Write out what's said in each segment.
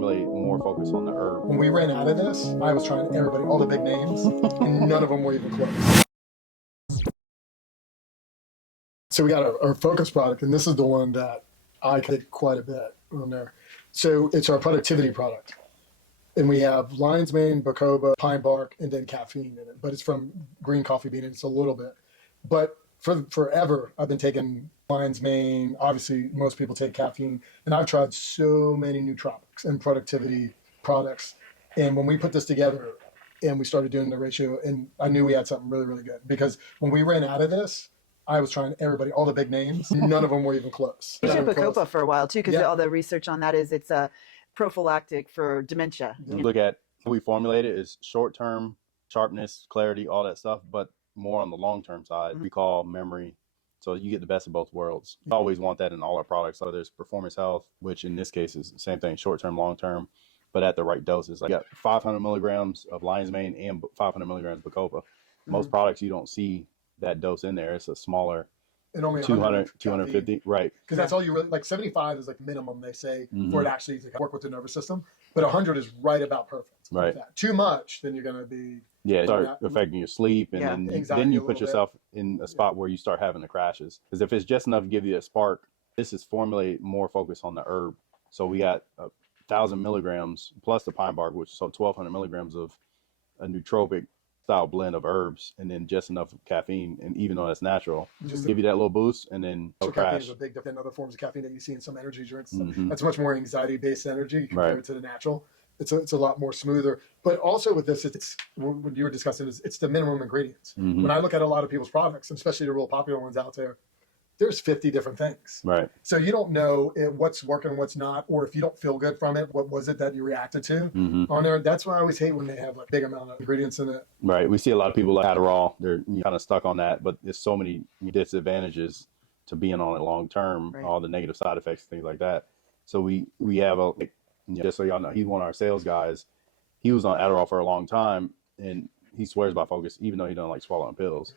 formulate more focus on the herb. When we ran out of this, I was trying everybody, all the big names, and none of them were even close. So we got our focus product, and this is the one that I did quite a bit on there. So it's our productivity product. And we have lion's mane, bacopa, pine bark, and then caffeine in it. But it's from green coffee bean, and it's a little bit. But for forever, I've been taking lion's mane. Obviously, most people take caffeine. And I've tried so many nootropics and productivity products. And when we put this together and we started doing the ratio, and I knew we had something really, really good. Because when we ran out of this, I was trying everybody, all the big names. None of them were even close. You did bacopa for a while, too, because Yeah. all the research on that is it's a prophylactic for dementia. You look at how we formulate it is short-term sharpness, clarity, all that stuff, but more on the long-term side, recall, memory. So you get the best of both worlds. You always want that in all our products. So there's performance health, which in this case is the same thing, short-term, long-term, but at the right doses. Like I got 500 milligrams of lion's mane and 500 milligrams of bacopa. Most products you don't see that dose in there. It's a smaller And only 200, 250, right? Because that's all you really, like 75 is like minimum, they say, for it actually to work with the nervous system. But 100 is right about perfect. Right. That. Too much, then you're going to be. Yeah, start affecting your sleep, and Yeah. then Anxiety you a put little yourself in a spot where you start having the crashes. Because if it's just enough to give you a spark, this is formulate more focus on the herb. So we got 1,000 milligrams plus the pine bark, which is so 1,200 milligrams of a nootropic style blend of herbs, and then just enough caffeine. And even though that's natural, just give you that little boost, and then no Caffeine crash. is a big difference in other forms of caffeine that you see in some energy drinks. That's much more anxiety-based energy compared to the natural. It's a lot more smoother. But also with this, it's what you were discussing, it's the minimum ingredients. When I look at a lot of people's products, especially the real popular ones out there, there's 50 different things. Right. So you don't know what's working, what's not, or if you don't feel good from it, what was it that you reacted to on there? That's why I always hate when they have like big amount of ingredients in it. Right. We see a lot of people like Adderall. They're kind of stuck on that, but there's so many disadvantages to being on it long term, all the negative side effects, things like that. So we have just so y'all know, he's one of our sales guys. He was on Adderall for a long time, and he swears by focus, even though he doesn't like swallowing pills.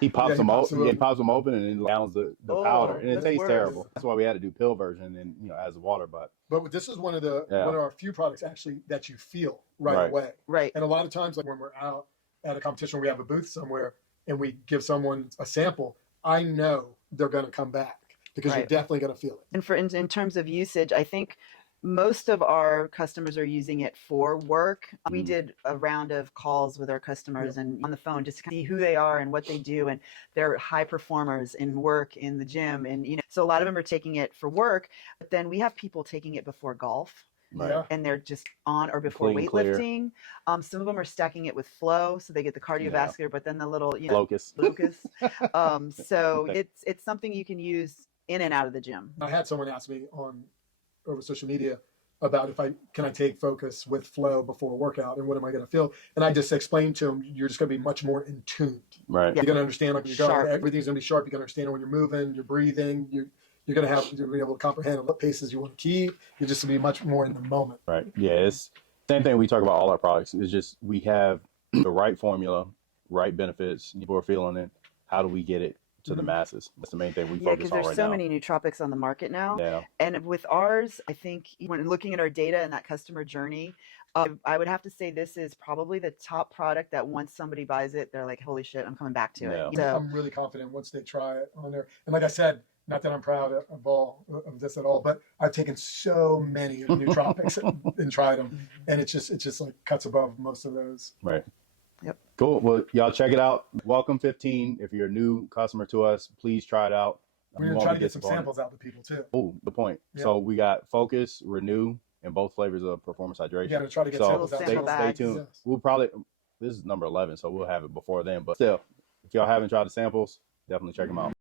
He pops them open, he pops them open, and then downs the powder, and it tastes terrible. That's why we had to do pill version, and as a water. But this is one of our few products actually that you feel right away. Right. And a lot of times, like when we're out at a competition, we have a booth somewhere, and we give someone a sample. I know they're going to come back because you're definitely going to feel it. And in terms of usage, I think most of our customers are using it for work. We did a round of calls with our customers and on the phone just to see who they are and what they do, and they're high performers in work, in the gym, and so a lot of them are taking it for work. But then we have people taking it before golf. Right. And they're just on or before weightlifting. Some of them are stacking it with flow, so they get the cardiovascular, but then the little locus. So it's something you can use in and out of the gym. I had someone ask me over social media about can I take focus with flow before a workout, and what am I going to feel? And I just explained to them, you're just going to be much more in tune. Right. You're going to understand when you're going, everything's going to be sharp. You're going to understand when you're moving, you're breathing, you're going to be able to comprehend what paces you want to keep. You're just going to be much more in the moment. Right. Yeah. It's same thing we talk about all our products. It's just we have the right formula, right benefits. People are feeling it. How do we get it to the masses? That's the main thing we focus on right now. Because there's so many nootropics on the market now. Yeah. And with ours, I think when looking at our data and that customer journey, I would have to say this is probably the top product that once somebody buys it, they're like, holy shit, I'm coming back to it. So, I'm really confident once they try it on there. And like I said, not that I'm proud of this at all, but I've taken so many nootropics and tried them, and it's just like cuts above most of those. Right. Yep. Cool. Well, y'all check it out. Welcome 15. If you're a new customer to us, please try it out. We're going to try to get some samples out to people too. Oh, the point. Yeah. So we got Focus, Renew, and both flavors of Performance Hydration. Yeah, to try to get samples out. Stay tuned. We'll probably, this is number 11, so we'll have it before then. But still, if y'all haven't tried the samples, definitely check them out.